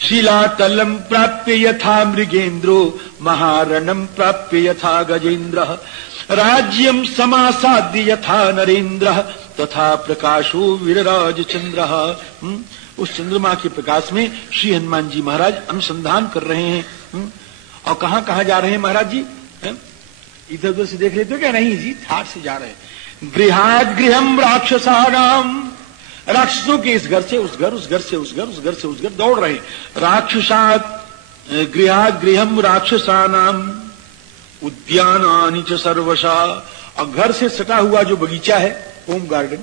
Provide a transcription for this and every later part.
शिलातलम प्राप्य यथा मृगेन्द्रो महारणम प्राप्य यथा गजेन्द्र राज्यम समासाद्य यथा नरेन्द्र तथा प्रकाशो वीरराज चंद्र। उस चंद्रमा के प्रकाश में श्री हनुमान जी महाराज अनुसंधान कर रहे हैं। और कहां कहां जा रहे हैं महाराज जी? इधर उधर से देख लेते हो क्या? नहीं जी, ठाट से जा रहे हैं। गृहाद गृहम राक्षसानाम, राक्षसों के इस घर से उस घर, उस घर से उस घर, उस घर से उस घर दौड़ रहे हैं। राक्षसात गृहाद गृहम राक्षसानाम उद्यानानि च सर्वशा, और घर से सटा हुआ जो बगीचा है होम गार्डन,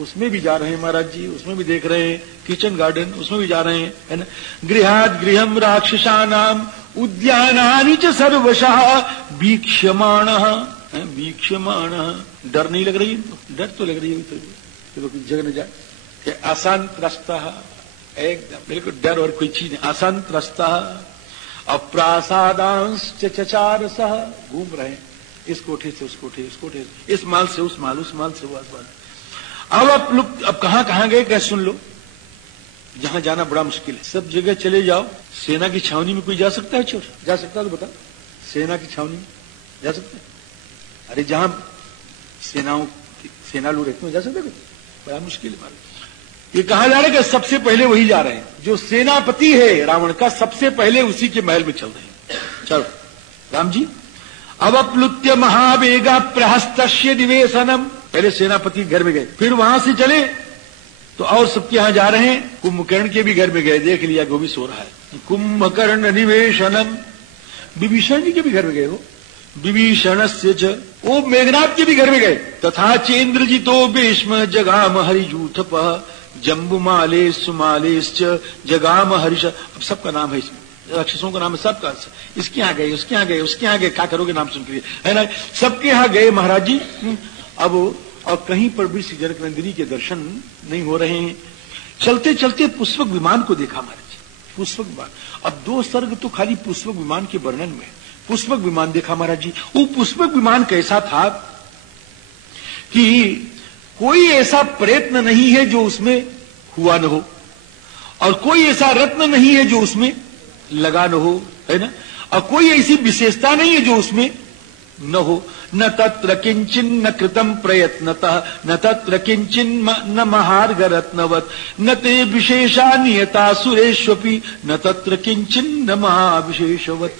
उसमें भी जा रहे हैं महाराज जी, उसमें भी देख रहे हैं। किचन गार्डन, उसमें भी जा रहे हैं, है ना। गृहाद गृहम राक्षसानाम उद्यानानि च सर्वशः वीक्ष्यमाणः, वीक्ष्यमाणः। डर नहीं लग रही? डर तो लग रही है तो जग न जाए। अशांत रास्ता, एकदम बिल्कुल डर और कोई चीज नहीं। अशांत रास्ता अप्रासादांश चचार सह, घूम रहे हैं इस कोठे से उस कोठे, उस कोठे से इस माल से उस माल, उस माल से उस माल। अब कहां कहां गए कैसे सुन लो। जहां जाना बड़ा मुश्किल है, सब जगह चले जाओ। सेना की छावनी में कोई जा सकता है? चोर जा सकता है तो बता, सेना की छावनी में जा सकता है? अरे जहां सेना लोग रहते हैं जा सकते हैं? बड़ा मुश्किल है। ये कहा जा रहा है कि सबसे पहले वही जा रहे हैं जो सेनापति है रावण का, सबसे पहले उसी के महल में चल रहे हैं। चलो राम जी। अवप्लुत्य महावेगा प्रहस्तस्य निवेशनम, पहले सेनापति घर में गए, फिर वहां से चले तो और सबके यहां जा रहे हैं। कुंभकर्ण के भी घर में गए, देख लिया वो भी सो रहा है। कुंभकर्ण निवेशनम, विभीषण जी के भी घर में गए हो। विभीषणस्य च, वो मेघनाथ के भी घर में गए। तथा चेन्द्रजितो भीष्म जगाम हरियूथपः जम्बुमाले सुमालेश्च जगाम हरिश। अब सबका नाम है इसमें, राक्षसों का नाम है सबका। इसके यहाँ गए, उसके यहाँ गए, उसके यहाँ गए, क्या करोगे नाम सुन के, है ना। सबके यहाँ गए महाराज जी। अब और कहीं पर भी श्री जनकनंदिनी के दर्शन नहीं हो रहे हैं। चलते चलते पुष्पक विमान को देखा महाराज जी, पुष्पक विमान। अब 2 सर्ग तो खाली पुष्पक विमान के वर्णन में। पुष्पक विमान देखा महाराज जी। वो पुष्पक विमान कैसा था कि कोई ऐसा प्रयत्न नहीं है जो उसमें हुआ न हो, और कोई ऐसा रत्न नहीं है जो उसमें लगा न हो, है ना। और कोई ऐसी विशेषता नहीं है जो उसमें न हो। न तत्र किंचिन न कृतम प्रयत्नतः, न तत्र किंचिन न महार्घ रत्नवत, न ते विशेषा नियता सुरेश्वपि, न तत्र किंचिन न महाविशेषवत।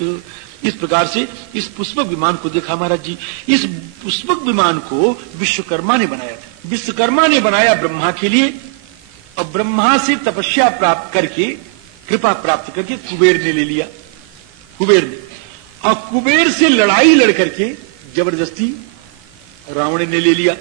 इस प्रकार से इस पुष्पक विमान को देखा महाराज जी। इस पुष्पक विमान को विश्वकर्मा ने बनाया था। विश्वकर्मा ने बनाया ब्रह्मा के लिए, और ब्रह्मा से तपस्या प्राप्त करके, कृपा प्राप्त करके कुबेर ने ले लिया। कुबेर ने, और कुबेर से लड़ाई लड़ करके जबरदस्ती रावण ने ले लिया।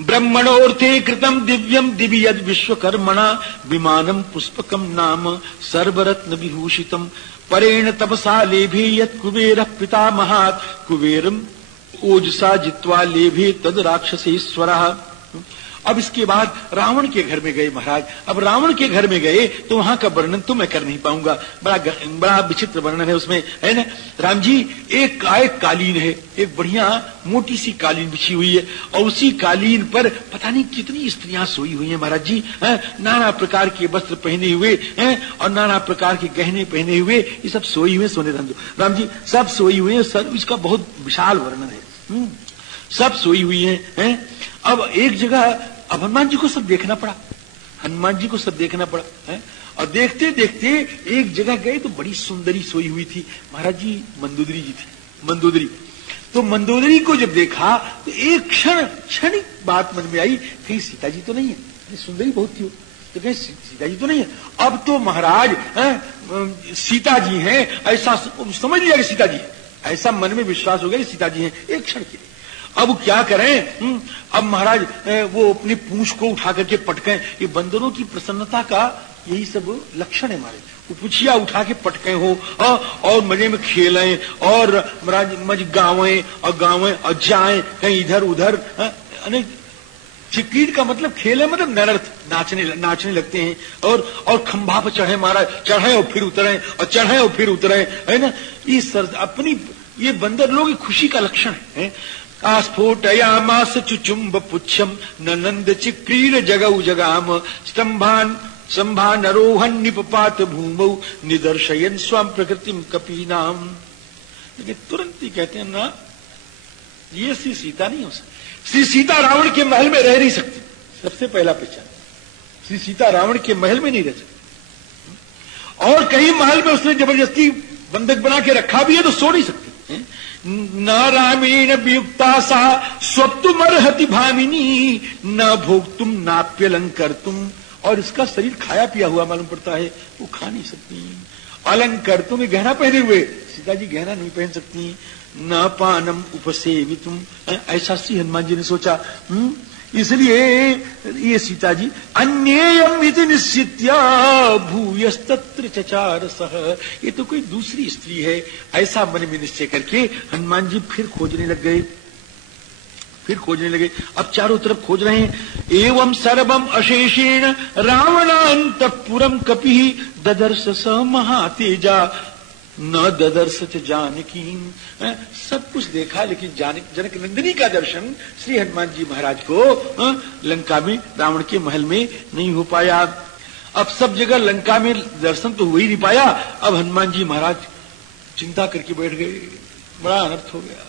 ब्रह्मणोर्थे कृतम दिव्यम दिव्यद विश्वकर्मणा विमानम पुष्पकम नाम सर्वरत्न विभूषितम परेण तपसा लेभे यत् कुबेर पितामहात् कुबेरम ओजसा जित्वा लेभे तद राक्षसेश्वरः। अब इसके बाद रावण के घर में गए महाराज। अब रावण के घर में गए तो वहां का वर्णन तो मैं कर नहीं पाऊंगा, बड़ा विचित्र वर्णन है उसमें, है ना। राम जी, एक कालीन है, एक बढ़िया मोटी सी कालीन बिछी हुई है, और उसी कालीन पर पता नहीं कितनी स्त्रियां सोई हुई हैं महाराज जी। नाना प्रकार के वस्त्र पहने हुए हैं और नाना प्रकार के गहने पहने हुए, ये सब सोई हुए, सोने रंग राम जी सब सोई हुई है। सर इसका बहुत विशाल वर्णन है। सब सोई हुई है। अब एक जगह अब हनुमान जी को सब देखना पड़ा, हनुमान जी को सब देखना पड़ा है। और देखते देखते एक जगह गए तो बड़ी सुंदरी सोई हुई थी महाराज जी, मंदोदरी जी थी। मंदोदरी, तो मंदोदरी को जब देखा तो एक क्षणिक बात मन में आई, कहीं सीता जी तो नहीं है? सुंदरी बहुत थी, तो कहीं सीता जी तो नहीं है? अब तो महाराज सीता जी हैं ऐसा समझ लिया कि सीता जी है, ऐसा मन में विश्वास हो गया कि सीता जी हैं एक क्षण के लिए। अब क्या करें? अब महाराज वो अपनी पूंछ को उठा करके पटके, ये बंदरों की प्रसन्नता का यही सब लक्षण है हमारे। वो पुछिया उठा के पटके हो और मजे में खेलें और महाराज मज गावें और जाएं कहीं इधर उधर। चिक्कीट का मतलब खेले मतलब नरर्थ, नाचने लगते हैं। और खंभा पर चढ़े महाराज, चढ़े और फिर उतरे और चढ़े और फिर उतरे, है ना। इस अपनी ये बंदर लोग खुशी का लक्षण है। आस्फोटयामास चुचुम्ब पुच्छम ननंद चिक्रीर जगऊ जगाम स्तंभान संभा नरोहन निपपात भूमौ निदर्शयन स्वम प्रकृतिम कपीनाम। लेकिन तुरंत ही कहते हैं ना, ये श्री सीता नहीं हो सकती। श्री सीता रावण के महल में रह नहीं सकती। सबसे पहला पहचान, श्री सीता रावण के महल में नहीं रह सकती। और कहीं महल में उसने जबरदस्ती बंधक बना के रखा भी है तो सो नहीं सकते। न रामेण वियुक्ता सा स्वप्तुमर्हति भामिनी न भोक्तुम नाप्यलंकर्तुम। और इसका शरीर खाया पिया हुआ मालूम पड़ता है, वो खा नहीं सकती। अलंकर्तुम, गहना पहने हुए, सीता जी गहना नहीं पहन सकती। न पानम उपसेवितुम, ऐसा श्री हनुमान जी ने सोचा। इसलिए ये सीता जी अन्येयम इति निश्चित्य भूयस्तत्र चचार सह, ये तो कोई दूसरी स्त्री है, ऐसा मन में निश्चय करके हनुमान जी फिर खोजने लग गए। अब चारों तरफ खोज रहे हैं। एवं सर्वम अशेषेण रावणान्तपुरम कपिः ददर्श स महातेजा न ददर्श च जानकी। सब कुछ देखा, लेकिन जनक नंदिनी का दर्शन श्री हनुमान जी महाराज को लंका में रावण के महल में नहीं हो पाया। अब सब जगह लंका में दर्शन तो हो ही नहीं पाया। अब हनुमान जी महाराज चिंता करके बैठ गए। बड़ा अनर्थ हो गया।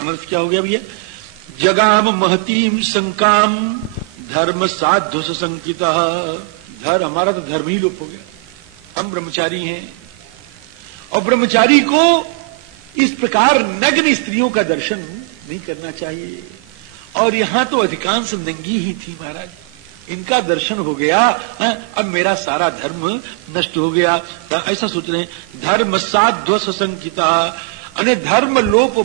अनर्थ क्या हो गया भैया? जगाम महतीम शंकाम धर्म साध्व संकिता। हमारा तो धर्म ही लोप हो गया। हम ब्रह्मचारी हैं और ब्रह्मचारी को इस प्रकार नग्न स्त्रियों का दर्शन नहीं करना चाहिए। और यहां तो अधिकांश नंगी ही थी महाराज, इनका दर्शन हो गया, अब मेरा सारा धर्म नष्ट हो गया। ऐसा सोच रहे हैं। धर्म साध्व संकिता, अने धर्म लोप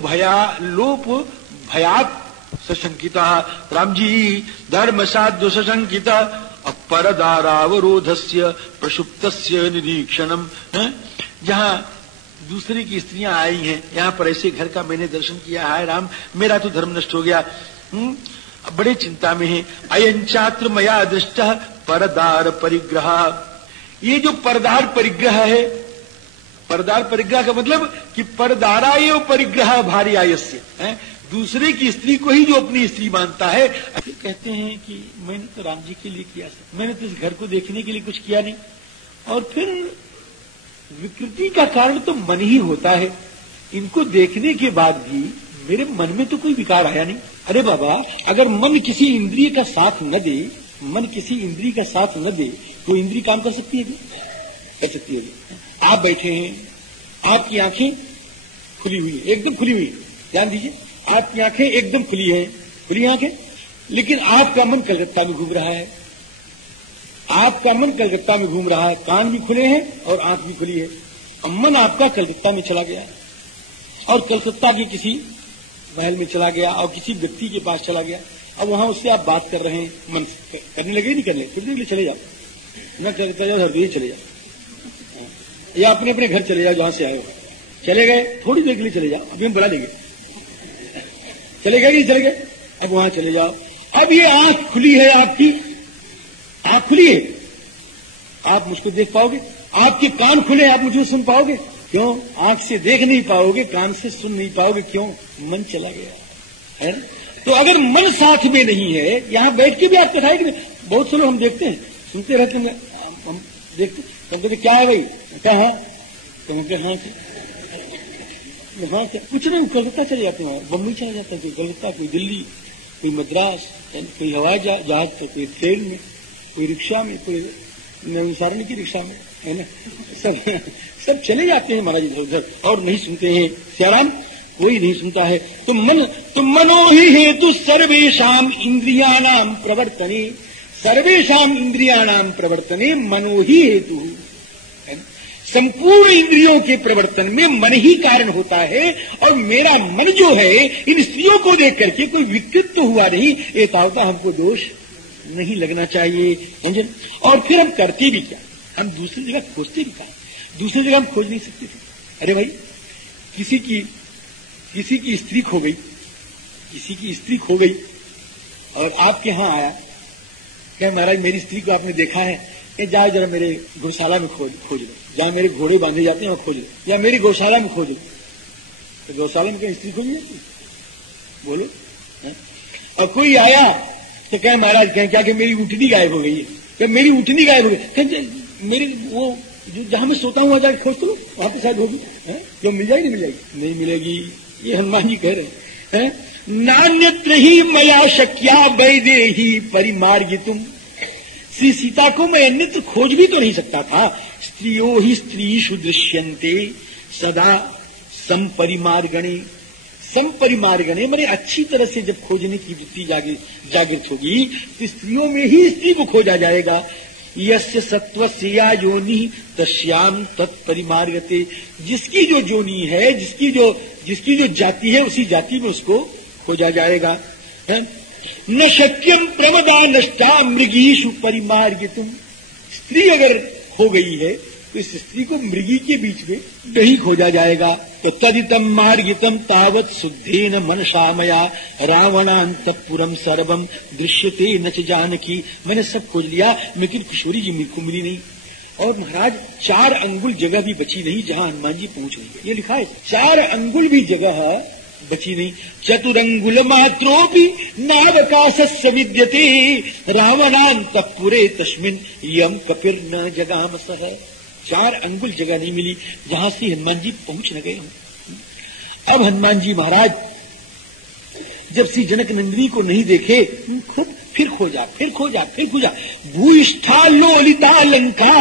भयात सशंकिता। राम जी, धर्म साध्व सशंकिता परदारावरोधस्य प्रसुप्तस्य निरीक्षणम। जहां दूसरे की स्त्रियां आई हैं, यहां पर ऐसे घर का मैंने दर्शन किया है राम, मेरा तो धर्म नष्ट हो गया। बड़े चिंता में है। अयं चात्र मया दृष्ट परदार परिग्रह। ये जो परदार परिग्रह है, परदार परिग्रह का मतलब कि परदाराय परिग्रह भारी आयस्य है, दूसरे की स्त्री को ही जो अपनी स्त्री मानता है। कहते हैं कि मैंने तो राम जी के लिए किया, मैंने तो इस घर को देखने के लिए कुछ किया नहीं। और फिर विकृति का कारण तो मन ही होता है। इनको देखने के बाद भी मेरे मन में तो कोई विकार आया नहीं। अरे बाबा, अगर मन किसी इंद्रिय का साथ न दे, मन किसी इंद्रिय का साथ न दे तो इंद्रिय काम कर सकती है भी? कर सकती है भी। आप बैठे हैं, आपकी आंखें खुली हुई है, एकदम खुली हुई है, ध्यान दीजिए, आपकी आंखें एकदम खुली है, खुली आंखें, लेकिन आपका मन कलकत्ता में घूम रहा है। आपका मन कलकत्ता में घूम रहा है, कान भी खुले हैं और आंख भी खुली है। अब मन आपका कलकत्ता में चला गया और कलकत्ता के किसी महल में चला गया और किसी व्यक्ति के पास चला गया। अब वहां उससे आप बात कर रहे हैं, मन करने लगे नहीं करने, फिर देख चले जाओ, न कलकत्ता जाओ, हृदय चले जाओ, या अपने अपने घर चले जाओ जहां से आए हो। चले गए, थोड़ी देर के लिए चले जाओ, अभी हम बुला देंगे। चले गए, चले गए, अब वहां चले जाओ। अब ये आंख खुली है आपकी, आंख खुली है, आप मुझको देख पाओगे। आपके कान खुले, आप मुझे सुन पाओगे। क्यों? आंख से देख नहीं पाओगे, कान से सुन नहीं पाओगे। क्यों? मन चला गया है ना। तो अगर मन साथ में नहीं है, यहां बैठ के भी आप कथाएं कि बहुत से लोग हम देखते हैं, सुनते रहते हैं, हम देखते हम कहते क्या है भाई, कहा तो हम हाँ हाँ कुछ नहीं, कलकत्ता चले जाते हैं, बम्बई चला जाता है, कोई कलकत्ता, कोई दिल्ली, कोई मद्रास, कोई हवाई जहाज से, कोई ट्रेन में, कोई रिक्शा में, कोई सारणी की रिक्शा में, है ना। सब चले जाते हैं महाराज इधर उधर और नहीं सुनते हैं। सियाराम, कोई नहीं सुनता है। तो मनो ही हेतु सर्वेशाम इंद्रियाणाम प्रवर्तने, सर्वेशाम इंद्रियाणाम प्रवर्तने मनो ही हेतु। संपूर्ण इंद्रियों के प्रवर्तन में मन ही कारण होता है। और मेरा मन जो है इन स्त्रियों को देख करके कोई विकृत तो हुआ नहीं, एतावता हमको दोष नहीं लगना चाहिए, समझे। और फिर हम करते भी क्या, हम दूसरी जगह खोजते भी क्या, दूसरी जगह हम खोज नहीं सकते थे। अरे भाई, किसी की स्त्री खो गई, किसी की स्त्री खो गई और आपके यहां आया, क्या महाराज मेरी स्त्री को आपने देखा है, कि जाओ जरा मेरे गौशाला में खोज लो, जहां मेरे घोड़े बांधे जाते हैं वहां खोज लो, या मेरी गौशाला में खोज लो। तो गौशाला में कहीं स्त्री खोजी जाती, बोलो है? और कोई आया तो कहे महाराज कहें क्या कि मेरी ऊँटनी गायब हो गई है, कि मेरी उठनी गायब हो गई, मेरी वो जहां मैं सोता हूँ जाकर खोज तो वहां पे शायद होगी, जो मिल जाएगी नहीं मिल जाएगी, नहीं मिलेगी। ये हनुमान जी कह रहे हैं, नान्यत्र ही मया शक्या वैदेही परिमार्गितुम। श्री सीता को मैं अन्यत्र खोज भी तो नहीं सकता था। स्त्रियो ही स्त्रीषु दृश्यन्ते सदा संपरिमार्गणे। संपरिमार्गणे मैंने अच्छी तरह से जब खोजने की वृत्ति जागृत होगी तो स्त्रियों में ही स्त्री को खोजा जाएगा। यस्य सत्वस्य या योनि तस्याम तत्परिमार्गते। जिसकी जो जोनी है, जिसकी जो जाति है, उसी जाति में उसको खोजा जाएगा। न शक्यम प्रमदा नष्टा मृगीषु परिमार्गितुम। स्त्री अगर हो गई है तो इस स्त्री को मृगी के बीच में नहीं खोजा जाएगा। तो तदितम मार्गितम तावत शुद्धेन मनसामया रावणांतपुरम सर्वम दृश्यते न च जानकी। मैंने सब खोज लिया लेकिन किशोरी जी को मिली नहीं। और महाराज 4 अंगुल जगह भी बची नहीं जहां हनुमान जी पहुंच रही है। ये लिखा है 4 अंगुल भी जगह बची नहीं। चतुरंगुल मात्रोपि नावकाशस्य विद्यते रावणांतपुरे तस्मिन् यम कपिर न जगामसः। 4 अंगुल जगह नहीं मिली जहां से हनुमान जी पहुंच न गए हों। अब हनुमान जी महाराज जब श्री जनक नंदिनी को नहीं देखे, खूब फिर खोजा। भूइष्ठा लोलिता लंका।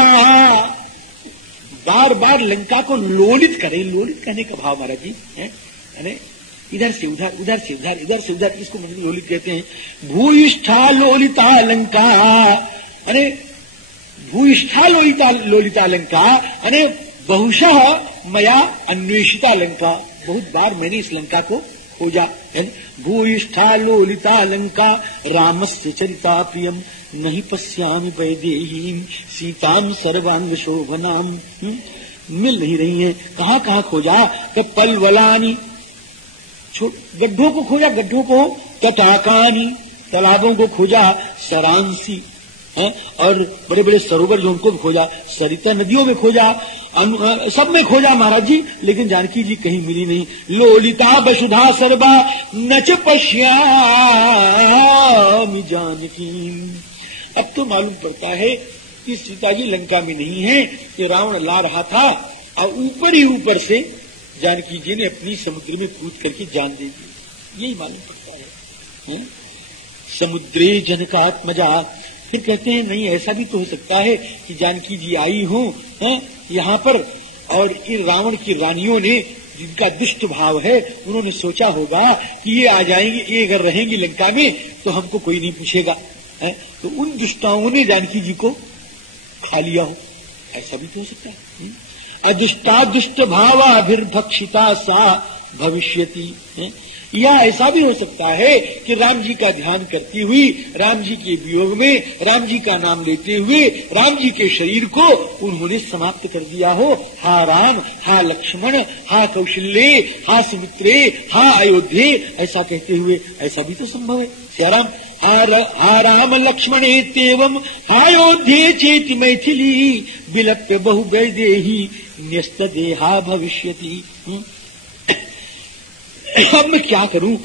बार बार लंका को लोलित करे। लोलित कहने का भाव महाराज जी है, इधर से उधर, उधर से उधर, इधर से उधर, इसको मतलब लोलित कहते हैं। भूइष्ठा लोलिता लंका, अरे भूइष्ठा लोलिता लंका, अरे बहुशः मया अन्वेषिता लंका। बहुत बार मैंने इस लंका को खोजा। भूइष्ठा लोलिता लंका रामस्य चरिता प्रियम नहीं पश्यामि वैदेहीं सीताम सर्वांग शोभनाम। मिल नहीं रही है। कहाँ कहाँ खोजा? पलवलानी, गड्ढों को खोजा, गड्ढों को, तटाकानी, तालाबों को खोजा, सरांसी, और बड़े बड़े सरोवर जो उनको भी खोजा, सरिता नदियों में खोजा, सब में खोजा महाराज जी, लेकिन जानकी जी कहीं मिली नहीं। लोलिता वसुधा सर्वा न च पश्यामि जानकी। अब तो मालूम पड़ता है कि सीता जी लंका में नहीं है, कि रावण ला रहा था और ऊपर ही ऊपर से जानकी जी ने अपनी समुद्र में कूद करके जान दे दी। यही मालूम पड़ता है। समुद्रे जनकात्मजा। फिर कहते हैं नहीं, ऐसा भी तो हो सकता है कि जानकी जी आई हो यहाँ पर, और इन रावण की रानियों ने, जिनका दुष्ट भाव है, उन्होंने सोचा होगा कि ये आ जाएंगे, ये अगर रहेंगी लंका में तो हमको कोई नहीं पूछेगा, तो उन दुष्टाओं ने जानकी जी को खा लिया हो। ऐसा भी तो हो सकता है। अदुष्टा दुष्ट भावाभिर्भक्षिता सा भविष्यति। या ऐसा भी हो सकता है कि राम जी का ध्यान करती हुई, राम जी के वियोग में राम जी का नाम लेते हुए राम जी के शरीर को उन्होंने समाप्त कर दिया हो। हा राम, हा लक्ष्मण, हा कौशल्ये, हा सुमित्रे, हा अयोध्ये, ऐसा कहते हुए ऐसा भी तो संभव है। श्याराम हा राम लक्ष्मणेत्येवं हायोध्ये चेति मैथिली विलप्य बहु वैदेही न्यस्त देहा भविष्यति। अब मैं क्या करूं?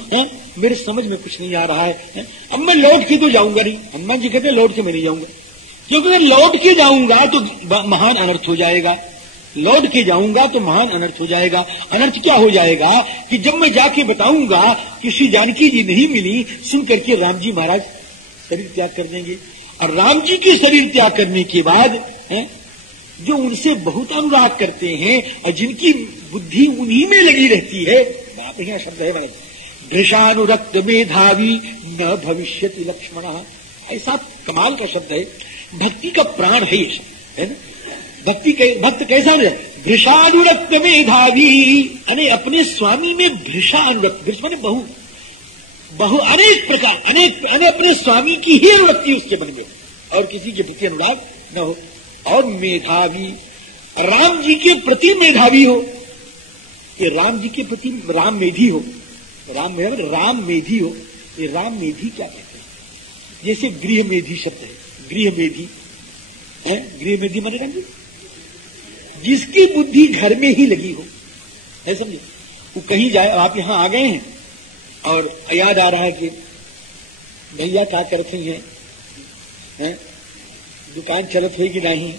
मेरे समझ में कुछ नहीं आ रहा है। अब मैं लौट के तो जाऊंगा नहीं। हनुमान जी कहते लौट के मैं नहीं जाऊंगा, क्योंकि अगर लौट के जाऊंगा तो महान अनर्थ हो जाएगा। लौट के जाऊंगा तो महान अनर्थ हो जाएगा। अनर्थ क्या हो जाएगा कि जब मैं जाके बताऊंगा कि श्री जानकी जी नहीं मिली, सुन करके राम जी महाराज शरीर त्याग कर देंगे, और राम जी के शरीर त्याग करने के बाद जो उनसे बहुत अनुराग करते हैं और जिनकी बुद्धि उन्हीं में लगी रहती है, बात यहाँ शब्द है, दृशानुरक्त मेधावी न भविष्यति लक्ष्मण। ऐसा कमाल का शब्द है, भक्ति का प्राण है ये शब्द, है ना। भक्त कैसा है? भृषानुरक्त मेधावी, अने अपने स्वामी में भृषा अनुरक्त, भृष माने बहु अनेक प्रकार, अनेक अपने स्वामी की ही अनुरक्ति उसके मन में, और किसी के प्रति अनुराग न हो। और मेधावी, राम जी के प्रति मेधावी हो, ये राम जी के प्रति राम मेधी हो, राम मेधी हो। ये राम मेधी क्या कहते हैं? जैसे गृह मेधी शब्द है, गृह मेधी है, गृह मेधी माने राम जी, जिसकी बुद्धि घर में ही लगी हो, है समझे। वो कहीं जाए, आप यहां आ गए हैं और याद आ रहा है कि भैया क्या करते हैं, दुकान चलत हुई कि नहीं,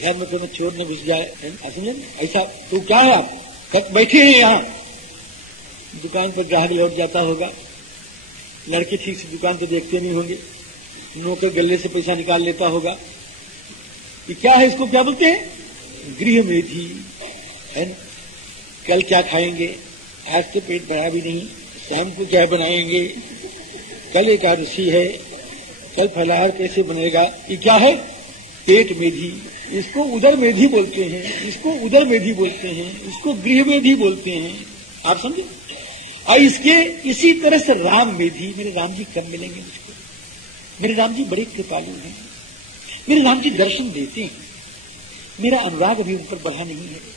घर में कोई चोर न घुस जाए, समझे ऐसा। तो क्या है, आप कब बैठे हैं यहाँ, दुकान पर ग्राहक लौट जाता होगा, लड़के ठीक से दुकान तो देखते नहीं होंगे, नौकर गले से पैसा निकाल लेता होगा। ये क्या है, इसको क्या बोलते हैं, गृह मेधी है ना। कल क्या खाएंगे, आज तो पेट भरा भी नहीं, शाम को क्या बनाएंगे, कल एकादशी है, कल फलाहार कैसे बनेगा। ये क्या है, पेट मेधी। इसको उदर मेधी बोलते हैं, इसको उदर मेधी बोलते हैं, इसको गृह मेधी बोलते हैं। आप समझे। और इसके इसी तरह से राम मेधी, मेरे राम जी कब मिलेंगे मुझको, मेरे राम जी बड़े कृपालु हैं, मेरे राम जी दर्शन देते हैं, मेरा अनुराग अभी उन पर बढ़ा नहीं है।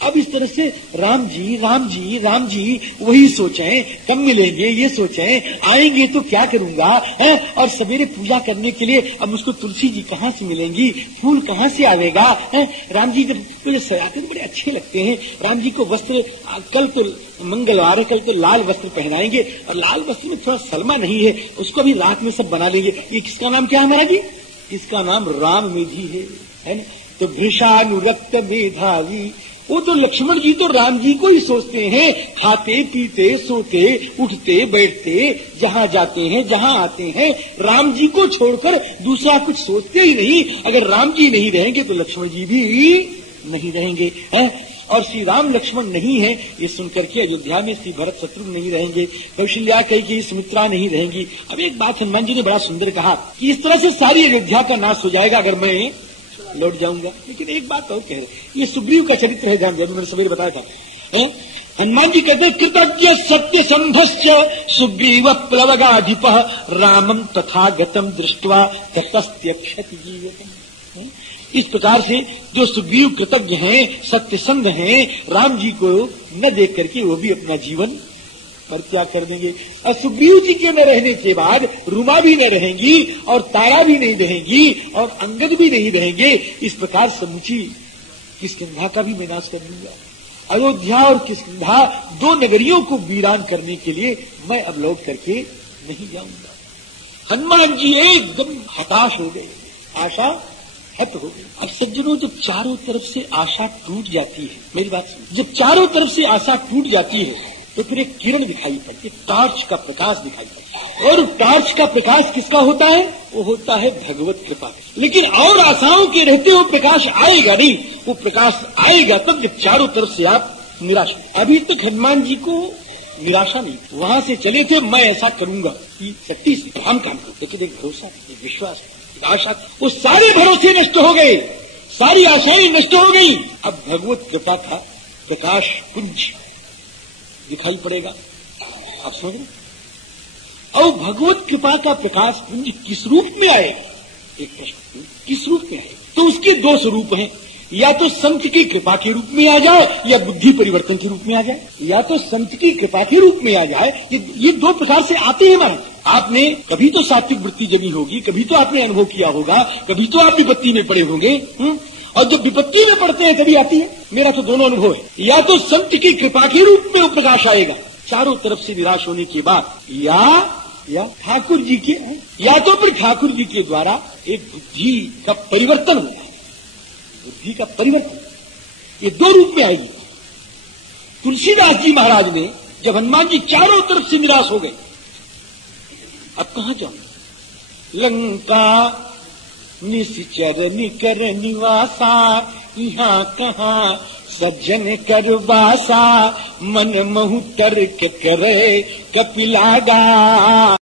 अब इस तरह से राम जी राम जी राम जी वही सोचें, कब मिलेंगे ये सोचें, आएंगे तो क्या करूंगा है। और सवेरे पूजा करने के लिए अब मुझको तुलसी जी कहाँ से मिलेंगी, फूल कहाँ से आवेगा है। राम जी को सजाते तो बड़े अच्छे लगते हैं। राम जी को वस्त्र, कल तो मंगलवार है, कल तो लाल वस्त्र पहनाएंगे, और लाल वस्त्र में थोड़ा सलमा नहीं है, उसको अभी रात में सब बना लेंगे। ये किसका नाम क्या है महाराज जी, इसका नाम राम मेधी है ना। तो वृषानुरक्त मेधावी, वो तो लक्ष्मण जी तो राम जी को ही सोचते हैं, खाते पीते सोते उठते बैठते, जहाँ जाते हैं जहाँ आते हैं, राम जी को छोड़कर दूसरा कुछ सोचते ही नहीं। अगर राम जी नहीं रहेंगे तो लक्ष्मण जी भी नहीं रहेंगे है? और श्री राम लक्ष्मण नहीं है ये सुनकर के अयोध्या में श्री भरत शत्रुघ्न नहीं रहेंगे, कौशल्या कही कि सुमित्रा नहीं रहेंगी। अब एक बात हनुमान जी ने बड़ा सुंदर कहा कि इस तरह से सारी अयोध्या का नाश हो जाएगा अगर मैं लौट जाऊंगा। लेकिन एक बात और कह रहे, ये सुग्रीव का चरित्र है, ध्यान दिया, मैंने सवेरे बताया था। हनुमान जी कहते कृतज्ञ सत्य संधश्च सुग्रीव प्लवगाधिप रामम तथागतम दृष्ट्वा ततस्त्यक्षति जीवतम। इस प्रकार से जो सुग्रीव कृतज्ञ हैं, सत्य संध हैं, राम जी को न देख करके वो भी अपना जीवन परित्याग कर देंगे। और सुग्रीव जी के न रहने के बाद रुमा भी न रहेंगी, और तारा भी नहीं रहेंगी, और अंगद भी नहीं रहेंगे। इस प्रकार समूची किष्किंधा का भी मैं नाश कर दूंगा। अयोध्या और किष्किंधा दो नगरियों को वीरान करने के लिए मैं अब लौट करके नहीं जाऊंगा। हनुमान जी एकदम हताश हो गए, आशा हत हो गई। अब सज्जनों, जब चारों तरफ से आशा टूट जाती है, मेरी बात सुनो, जब चारों तरफ से आशा टूट जाती है तो फिर एक किरण दिखाई पड़ती है, टॉर्च का प्रकाश दिखाई पड़ता है। और टॉर्च का प्रकाश किसका होता है, वो होता है भगवत कृपा। लेकिन और आशाओं के रहते वो प्रकाश आएगा नहीं, वो प्रकाश आएगा तब जब चारों तरफ से आप निराश। अभी तक हनुमान जी को निराशा नहीं, वहां से चले थे मैं ऐसा करूंगा कि सत्ती से हम काम करूं, लेकिन एक भरोसा, एक विश्वास, एक आशा, वो सारे भरोसे नष्ट हो गए, सारी आशाएं नष्ट हो गई। अब भगवत कृपा का प्रकाश पुंज दिखाई पड़ेगा। आप समझ रहे, और भगवत कृपा का प्रकाश पुंज किस रूप में आएगा, एक प्रश्न, किस रूप में आएगा। तो उसके दो स्वरूप हैं, या तो संत की कृपा के रूप में आ जाए, या बुद्धि परिवर्तन के रूप में आ जाए। या तो संत की कृपा के रूप में आ जाए, ये दो प्रकार से आते हैं महाराज। आपने कभी तो सात्विक वृत्ति जगी होगी, कभी तो आपने अनुभव किया होगा, कभी तो आप विपत्ति में पड़े होंगे, और जब विपत्ति में पड़ते हैं तभी आती है। मेरा तो दोनों अनुभव है, या तो संत की कृपा के रूप में वो प्रकाश आएगा चारों तरफ से निराश होने के बाद, या ठाकुर जी के, या तो फिर ठाकुर जी के द्वारा एक बुद्धि का परिवर्तन होगा, बुद्धि का परिवर्तन, ये दो रूप में आएगी। तुलसीदास जी महाराज ने जब हनुमान जी चारों तरफ से निराश हो गए, अब कहाँ जाऊं, लंका निश्चर निकर निवासा, यहाँ कहाँ सज्जन कर वासा, मन महु तर्क करे कपिलागा।